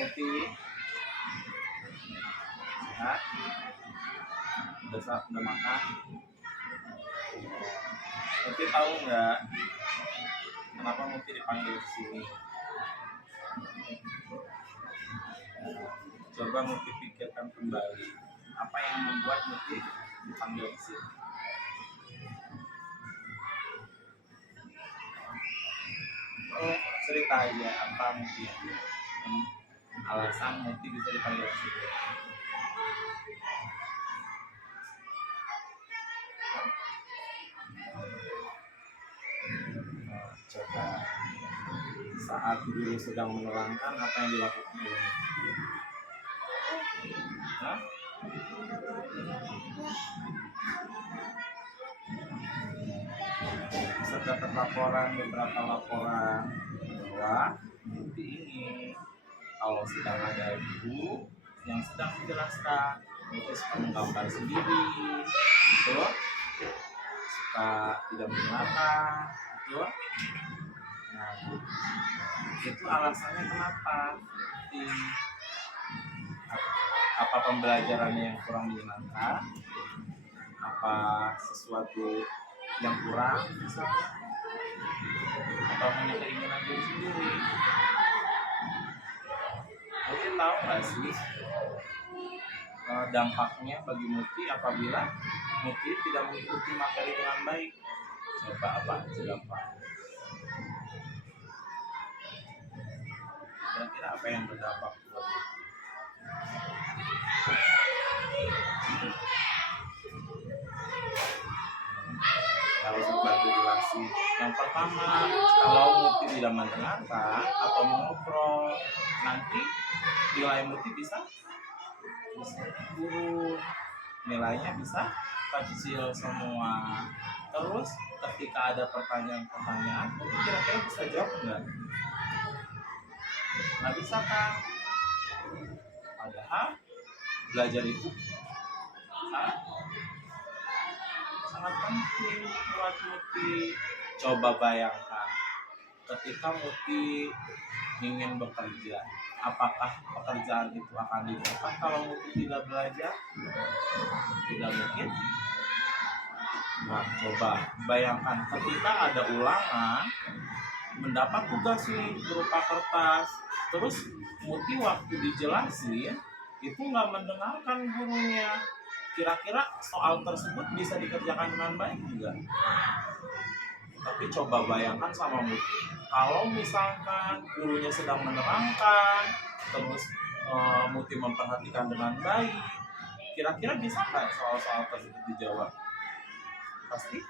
Muti? Sehat? Udah makan? Muti tahu nggak kenapa Muti dipanggil ke sini? Coba Muti pikirkan kembali, apa yang membuat Muti dipanggil ke sini? Oh, cerita aja apa Muti alasan Muti bisa dipanggil ke sini. Coba saat guru sedang menerangkan, apa yang dilakukan oleh Muti? Hah? Bisa dapat beberapa laporan bahwa Muti ini kalau sedang ada guru yang sedang menjelaskan, Muti suka menggambar sendiri, betul? Suka tidak mendengarkan, betul? Nah, itu alasannya kenapa? Apa pembelajarannya yang kurang menyenangkan? Apa sesuatu yang kurang misalnya? Atau hanya keinginan diri sendiri? Mungkin tahu nggak sih dampaknya bagi Muti apabila Muti tidak mengikuti materi dengan baik? Coba apa aja dampak? Kira-kira apa yang berdampak buat Muti? Harus bantu jelasin. Yang pertama, kalau Muti tidak mendengarkan atau mengobrol, nanti nilai Muti bisa turun, nilainya bisa kecil semua. Terus ketika ada pertanyaan-pertanyaan, Muti kira-kira bisa jawab nggak? Nggak bisa kan? Padahal belajar itu sangat penting buat Muti. Coba bayangkan, ketika Muti ingin bekerja, apakah pekerjaan itu akan didapat kalau Muti tidak belajar? Tidak mungkin. Nah, coba bayangkan ketika ada ulangan, mendapat tugas nih berupa kertas, terus Muti waktu dijelasin itu nggak mendengarkan gurunya. Kira-kira soal tersebut bisa dikerjakan dengan baik juga? Tapi coba bayangkan sama Muti, kalau misalkan gurunya sedang menerangkan, terus Muti memperhatikan dengan baik, kira-kira bisa nggak soal-soal tersebut dijawab? Pasti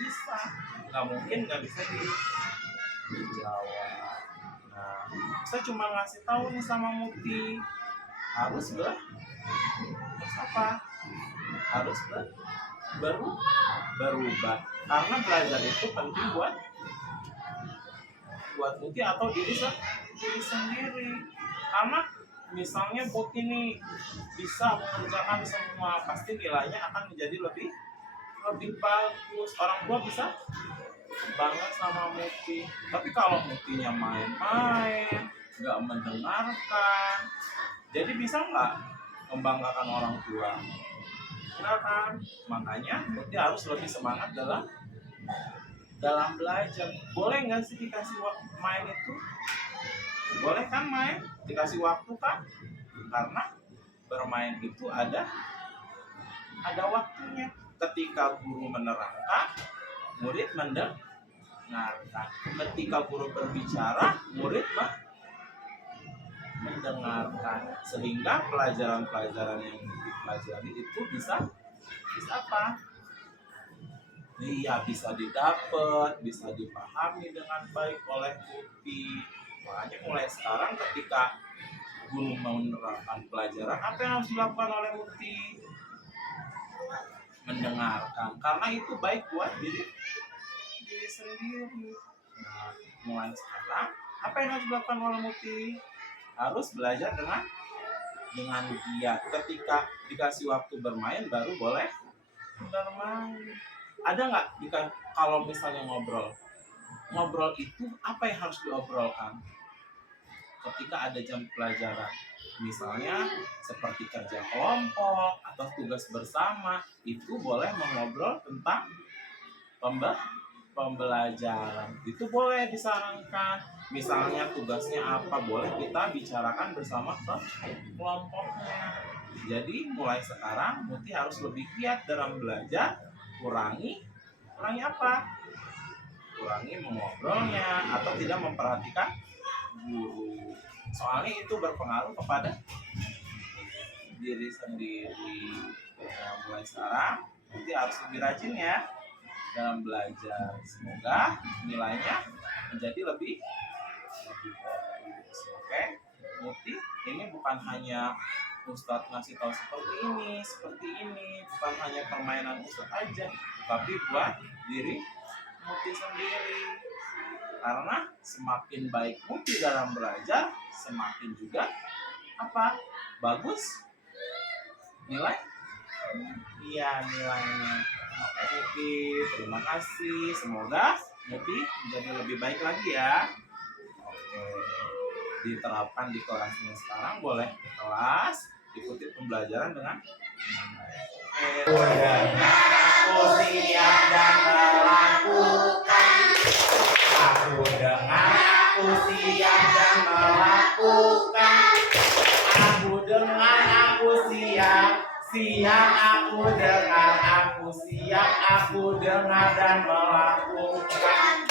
bisa. Nggak mungkin nggak bisa dijawab. Nah, saya cuma ngasih tahu nih sama Muti, harus apa? Harus berubah. Karena belajar itu penting buat Muti atau diri sendiri. Karena misalnya Muti nih bisa mengerjakan semua, pasti nilainya akan menjadi lebih bagus. Orang tua bisa banget sama Muti. Tapi kalau Mutinya main-main, nggak mendengarkan, jadi bisa nggak membanggakan orang tua? Enggak kan? Makanya Muti harus lebih semangat dalam belajar. Boleh nggak sih dikasih main itu? Boleh kan main? Dikasih waktu kan? Karena bermain itu ada waktunya. Ketika guru menerangkan, murid mendengarkan. Ketika guru berbicara, murid mendengarkan. Sehingga pelajaran-pelajaran yang dipelajari itu bisa apa? Iya, bisa didapat, bisa dipahami dengan baik oleh Muti. Makanya mulai sekarang ketika guru menerangkan pelajaran, apa yang harus dilakukan oleh Muti? Mendengarkan, karena itu baik buat diri sendiri. Nah, mulai sekarang apa yang harus dilakukan oleh Muti? Harus belajar dengan giat. Ketika dikasih waktu bermain baru boleh bermain. Ada nggak kalau misalnya ngobrol itu apa yang harus diobrolkan? ketika ada jam pelajaran. Misalnya seperti kerja kelompok atau tugas bersama, itu boleh mengobrol tentang pembelajaran. Itu boleh disarankan. Misalnya tugasnya apa, boleh kita bicarakan bersama kelompoknya. Jadi mulai sekarang Muti harus lebih giat dalam belajar, kurangi apa? Kurangi mengobrolnya atau tidak memperhatikan guru. Soalnya itu berpengaruh kepada diri sendiri. Nah, mulai sekarang Muti harus lebih rajin ya dalam belajar. Semoga nilainya menjadi lebih bagus. Oke, Muti, ini bukan hanya Ustadz ngasih tahu seperti ini, bukan hanya permainan Ustadz aja, tapi buat diri Muti sendiri. Karena semakin baik Muti dalam belajar, semakin juga apa? Bagus nilai? Iya, nilainya. Oke Muti, terima kasih. Semoga Muti menjadi lebih baik lagi ya. Oke, diterapkan di kelasnya sekarang, boleh ke kelas, ikuti pembelajaran dengan baik. Aku siap dan melakukan. Aku dengar, aku siap dan melakukan. Aku dengar, aku siap aku dengar, aku siap, aku dengar dan melakukan.